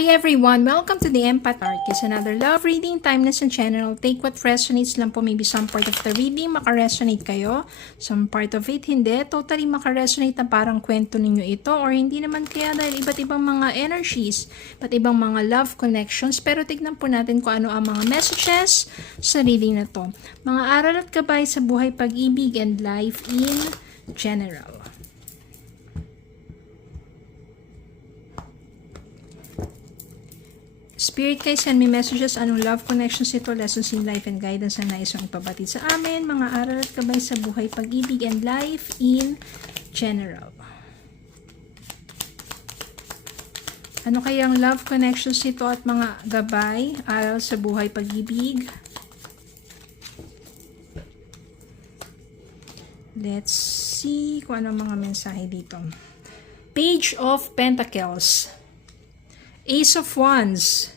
Hi everyone! Welcome to the Empath Arc. It's another love reading, timeless and general. Take what resonates lang po. Maybe some part of the reading makaresonate kayo. Some part of it hindi. Totally makaresonate na parang kwento ninyo ito. Or hindi naman kaya dahil iba't ibang mga energies, iba't ibang mga love connections. Pero tignan po natin kung ano ang mga messages sa reading na to. Mga aral at gabay sa buhay, pag-ibig, and life in general. Spirit guys, send me messages. Anong love connections ito, lessons in life and guidance na nais mong ipabatid sa amin. Mga aral at gabay sa buhay, pag-ibig, and life in general. Ano kayang love connections ito at mga gabay, aral sa buhay, pag-ibig? Let's see kung ano mga mensahe dito. Page of Pentacles. Ace of Wands,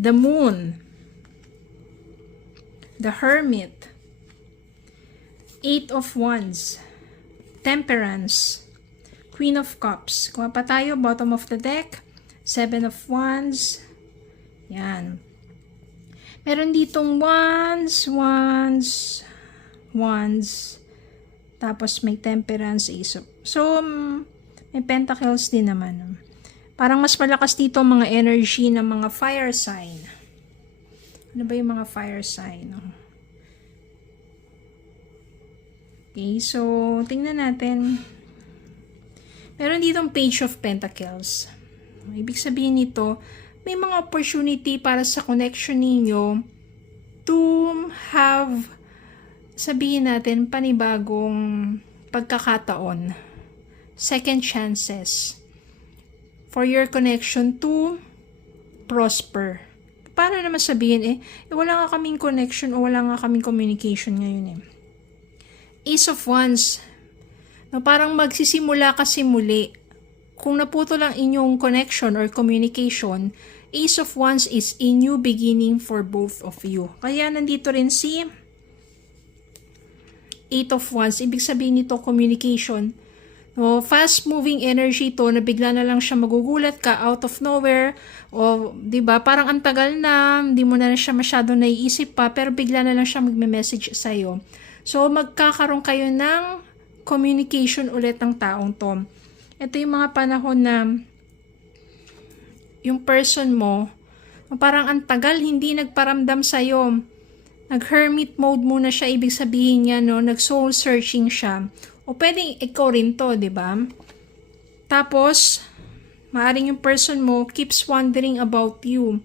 the Moon, the Hermit, Eight of Wands, Temperance, Queen of Cups. Kuha pa tayo, bottom of the deck, Seven of Wands. Yan. Meron ditong Wands, tapos may Temperance, Ace of. So, may Pentacles din naman. Parang mas malakas dito mga energy ng mga fire sign. Ano ba yung mga fire sign? Okay, so tingnan natin. Meron ditong Page of Pentacles. Ibig sabihin nito, may mga opportunity para sa connection ninyo to have, sabihin natin, panibagong pagkakataon. Second chances. For your connection to prosper. Paano naman sabihin wala nga kaming connection o wala nga kaming communication ngayon Ace of Wands. No, parang magsisimula kasi muli. Kung naputo lang inyong connection or communication, Ace of Wands is a new beginning for both of you. Kaya nandito rin si Eight of Wands. Ibig sabihin nito communication. O, fast-moving energy to na bigla na lang siya magugulat ka out of nowhere. O, di ba parang ang tagal na, hindi mo na siya masyado naiisip pa, pero bigla na lang siya magme-message sa'yo. So, magkakaroon kayo ng communication ulit ng taong to. Ito yung mga panahon na yung person mo, parang ang tagal, hindi nagparamdam sa'yo. Nag-hermit mode muna siya, ibig sabihin niya, no? Nag-soul searching siya. O pwedeng ikaw rin to, di ba? Tapos, maaring yung person mo keeps wondering about you.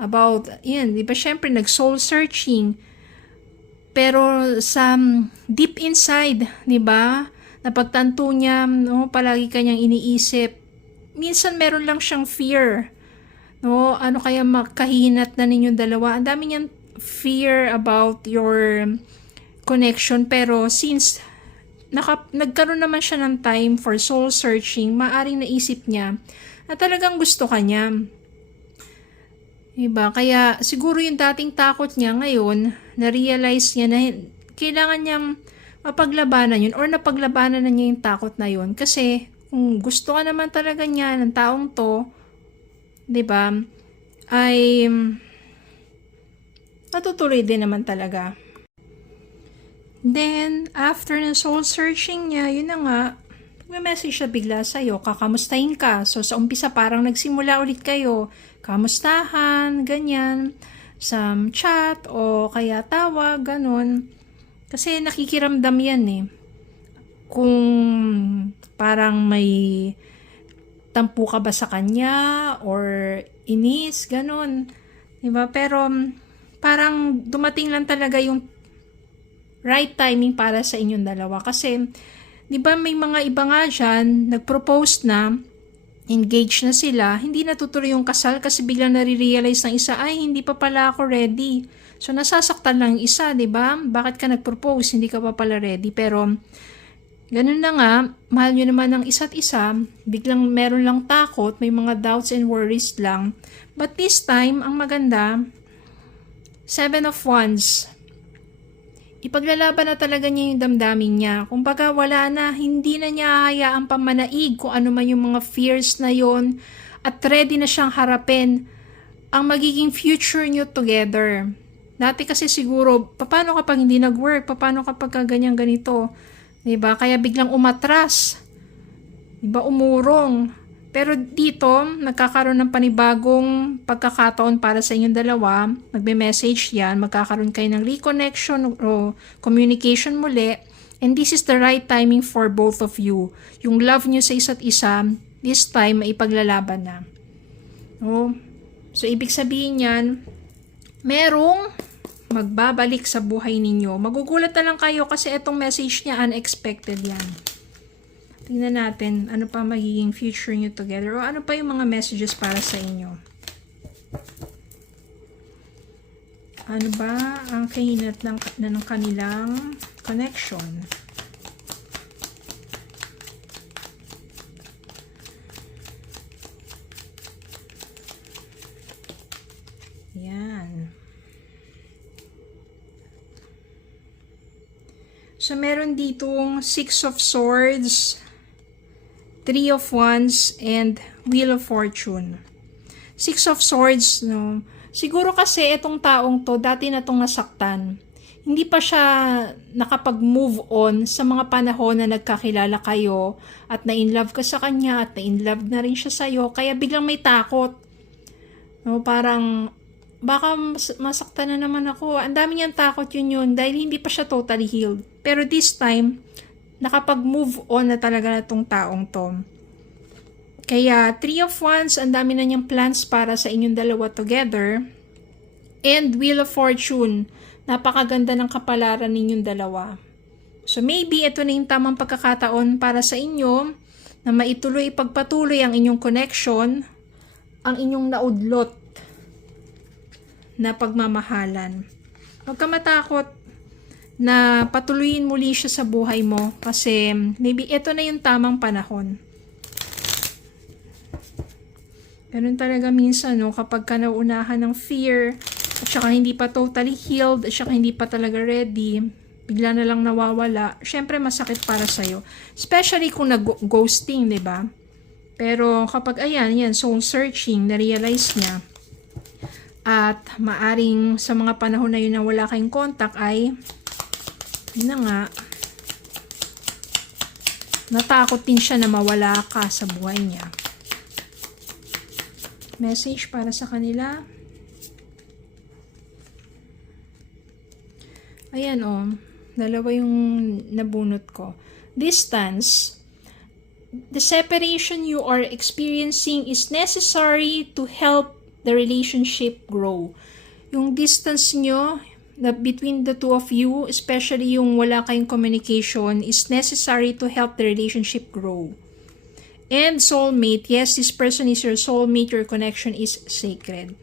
About, yan, di ba? Siyempre, nag-soul searching. Pero sa deep inside, di ba? Napagtanto niya, no, palagi kanyang iniisip. Minsan meron lang siyang fear. No, ano kaya makahinat na ninyong dalawa? Ang dami niyang fear about your connection. Pero since nagkaroon naman siya ng time for soul searching, maaring naisip niya na talagang gusto ka niya. Diba? Kaya siguro yung dating takot niya ngayon, na-realize niya na kailangan niyang mapaglabanan yun or napaglabanan na niya yung takot na yun. Kasi kung gusto ka naman talaga niya ng taong to, diba, ay natutuloy din naman talaga. Then, after na soul searching niya, yun na nga, may message siya bigla sa'yo, kakamustahin ka. So, sa umpisa parang nagsimula ulit kayo, kamustahan, ganyan, sa chat, o kaya tawag, ganun. Kasi nakikiramdam yan Kung parang may tampo ka ba sa kanya, or inis, ganun. Diba? Pero, parang dumating lang talaga yung right timing para sa inyong dalawa. Kasi, di ba may mga iba nga dyan, nag-propose na, engaged na sila, hindi natutuloy yung kasal kasi biglang nare-realize ng isa, ay, hindi pa pala ako ready. So, nasasaktan lang yung isa, di ba? Bakit ka nag-propose? Hindi ka pa pala ready. Pero, ganun na nga, mahal nyo naman ng isa't isa, biglang meron lang takot, may mga doubts and worries lang. But this time, ang maganda, Seven of Wands, ipaglalaban na talaga niya yung damdamin niya. Kumbaga wala na, hindi na niya hayaang pamanaig kung ano man yung mga fears na yon at ready na siyang harapin ang magiging future nyo together. Dati kasi siguro, paano kapag hindi nag-work? Paano kapag ganyan ganito? Diba? Kaya biglang umatras. Diba? Umurong. Pero dito, nagkakaroon ng panibagong pagkakataon para sa inyong dalawa. Magbe-message yan. Magkakaroon kayo ng reconnection o communication muli. And this is the right timing for both of you. Yung love nyo sa isa't isa, this time, maipaglalaban na. Oh. So, ibig sabihin yan, merong magbabalik sa buhay ninyo. Magugulat na lang kayo kasi itong message niya, unexpected yan. Tingnan natin, ano pa magiging future nyo together o ano pa yung mga messages para sa inyo. Ano ba ang kahinat ng kanilang connection? Yan. So, meron ditong Six of Swords, Three of Wands, and Wheel of Fortune. Six of Swords, no? Siguro kasi itong taong to, dati na itong nasaktan. Hindi pa siya nakapag-move on sa mga panahon na nagkakilala kayo at na-inlove ka sa kanya at na-inlove na rin siya sa'yo. Kaya biglang may takot. No? Parang, baka masaktan na naman ako. Ang dami niyang takot yun dahil hindi pa siya totally healed. Pero this time, nakapag-move on na talaga na itong taong to. Kaya, Three of Wands, ang dami na niyang plans para sa inyong dalawa together. And Wheel of Fortune, napakaganda ng kapalaran ninyong dalawa. So, maybe ito na yung tamang pagkakataon para sa inyo na maituloy, ipagpatuloy ang inyong connection, ang inyong naudlot na pagmamahalan. Huwag ka matakot na patuloyin muli siya sa buhay mo kasi maybe ito na yung tamang panahon. Ganun talaga minsan, no? Kapag ka nauunahan ng fear at saka hindi pa totally healed at saka hindi pa talaga ready, bigla na lang nawawala, syempre masakit para sa'yo. Especially kung nag-ghosting, diba? Pero kapag yan, soul searching, na-realize niya at maaring sa mga panahon na yun na wala kayong contact ay yun na nga, natakot din siya na mawala ka sa buhay niya. Message para sa kanila. Ayan dalawa yung nabunot ko. Distance. The separation you are experiencing is necessary to help the relationship grow. Yung distance nyo between the two of you, especially yung wala kayong communication, is necessary to help the relationship grow. And soulmate, yes, this person is your soulmate, your connection is sacred.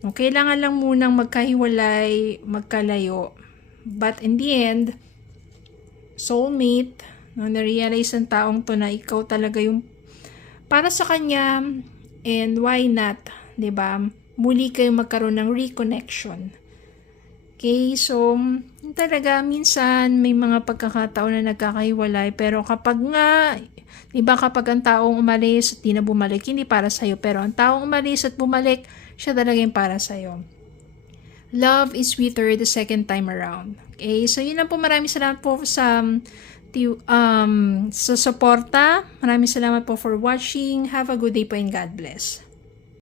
Kailangan lang munang magkahiwalay, magkalayo. But in the end, soulmate, na-realize ang taong to na ikaw talaga yung para sa kanya, and why not, 'di ba? Muli kayo magkaroon ng reconnection. Okay, so talaga minsan may mga pagkakataon na nagkakahiwalay, pero kapag nga, iba kapag ang taong umalis at di na bumalik, hindi para sa'yo, pero ang taong umalis at bumalik, siya talaga yung para sa'yo. Love is sweeter the second time around. Okay, so yun lang po, maraming salamat po sa suporta. Maraming salamat po for watching. Have a good day po and God bless.